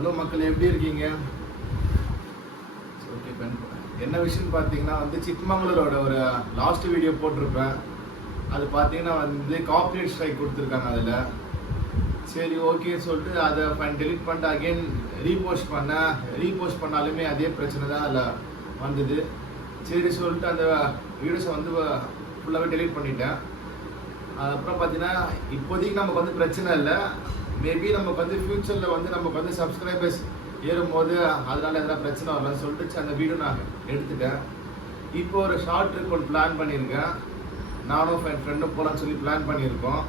Hello மக்கள், எப்படி இருக்கீங்க? ஓகே, என்ன விஷயம்னு பார்த்தீங்கன்னா சிக்மங்களூரோட ஒரு லாஸ்ட் வீடியோ போட்டிருப்பேன். அது பார்த்தீங்கன்னா கார்ப்பரேட் ஸ்ட்ரைக் கொடுத்துருக்காங்க. அதில் சரி ஓகே சொல்லிட்டு அதை டெலிட் பண்ணிட்டு அகெயின் ரீபோஸ்ட் பண்ணாலுமே அதே பிரச்சனை தான் அதில் வந்தது. சரி சொல்லிட்டு அந்த வீடியோஸை ஃபுல்லாகவே டெலிட் பண்ணிட்டேன். அதுக்கப்புறம் பார்த்தீங்கன்னா இப்போதைக்கு நமக்கு பிரச்சனை இல்லை. மேபி நமக்கு ஃபியூச்சரில் நமக்கு சப்ஸ்கிரைபர்ஸ் ஏறும்போது அதனால எதனா பிரச்சனை வரலன்னு சொல்லிட்டு அந்த வீடியோ நான் எடுத்துட்டேன். இப்போ ஒரு ஷார்ட் ட்ரிப் ஒன்று பிளான் பண்ணியிருக்கேன். நானும் என் ஃப்ரெண்டும் போகலான்னு சொல்லி பிளான் பண்ணியிருக்கோம்.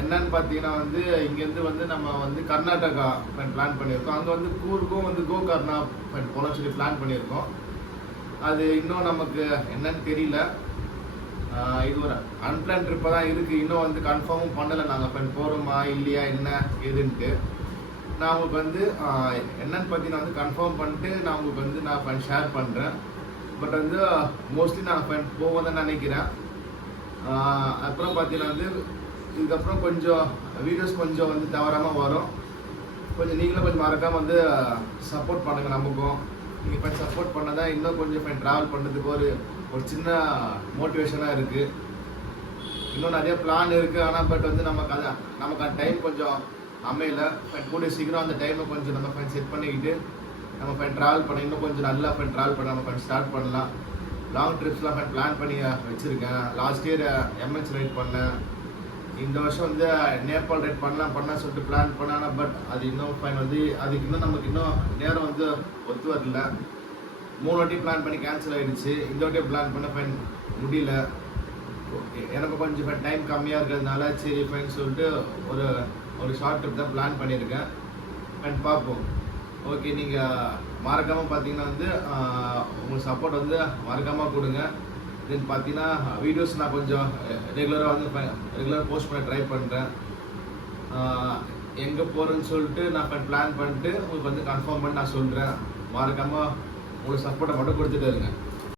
என்னன்னு பார்த்தீங்கன்னா இங்கேருந்து நம்ம கர்நாடகா பிளான் பண்ணியிருக்கோம். அங்கே கூர்க்கும் கோகர்ணா போகலான்னு சொல்லி பிளான் பண்ணியிருக்கோம். அது இன்னும் நமக்கு என்னன்னு தெரியல. இது ஒரு அன்பிளான் ட்ரிப்பாக தான் இருக்குது. இன்னும் கன்ஃபார்மும் பண்ணலை நாங்கள் போகிறோமா இல்லையா என்ன ஏதுன்ட்டு. நான் உங்களுக்கு என்னன்னு பார்த்தீங்கன்னா கன்ஃபார்ம் பண்ணிட்டு நான் உங்களுக்கு நான் ஷேர் பண்ணுறேன். பட் மோஸ்ட்லி நான் போவதான் நினைக்கிறேன். அப்புறம் பார்த்தீங்கன்னா இதுக்கப்புறம் கொஞ்சம் வீடியோஸ் கொஞ்சம் தவறாமல் வரும். கொஞ்சம் நீங்களும் கொஞ்சம் மறக்காமல் சப்போர்ட் பண்ணுங்கள். நமக்கும் நீங்கள் சப்போர்ட் பண்ண தான் இன்னும் கொஞ்சம் ட்ராவல் பண்ணுறதுக்கு ஒரு சின்ன மோட்டிவேஷனாக இருக்குது. இன்னும் நிறைய பிளான் இருக்குது. ஆனால் பட் நமக்கு அந்த டைம் கொஞ்சம் அமையலை. கூடிய சீக்கிரம் அந்த டைமை கொஞ்சம் நம்ம செட் பண்ணிக்கிட்டு நம்ம ட்ராவல் பண்ண இன்னும் கொஞ்சம் நல்லா ட்ராவல் பண்ண நம்ம ஸ்டார்ட் பண்ணலாம். லாங் ட்ரிப்ஸ்லாம் பிளான் பண்ணி வச்சுருக்கேன். லாஸ்ட் இயர் எம்ஹெச் ரைட் பண்ணேன். இந்த வருஷம் நேபாள் ரைட் பண்ணலாம் சொல்லிட்டு பிளான் பண்ணேன். பட் அது இன்னும் அதுக்கு இன்னும் நமக்கு இன்னும் நேரம் ஒத்து வரல. 3 வாட்டி பிளான் பண்ணி கேன்சல் ஆகிடுச்சு. இந்த வாட்டியும் பிளான் பண்ண முடியல. ஓகே, எனக்கு கொஞ்சம் டைம் கம்மியாக இருக்கிறதுனால சரி ஃபைன் சொல்லிட்டு ஒரு ஷார்ட் ட்ரிப் தான் பிளான் பண்ணியிருக்கேன். பார்ப்போம். ஓகே, நீங்கள் மறக்காமல் பார்த்தீங்கன்னா உங்களுக்கு சப்போர்ட் மறக்காமல் கொடுங்க. தென் பார்த்தீங்கன்னா வீடியோஸ் நான் கொஞ்சம் ரெகுலராக போஸ்ட் பண்ண ட்ரை பண்ணுறேன். எங்கே போகிறேன்னு சொல்லிட்டு நான் பிளான் பண்ணிட்டு உங்களுக்கு கன்ஃபார்ம் பண்ணி நான் சொல்கிறேன். மறக்காமல் உங்களுக்கு சப்போர்ட்டை மட்டும் கொடுத்துட்டு இருங்க.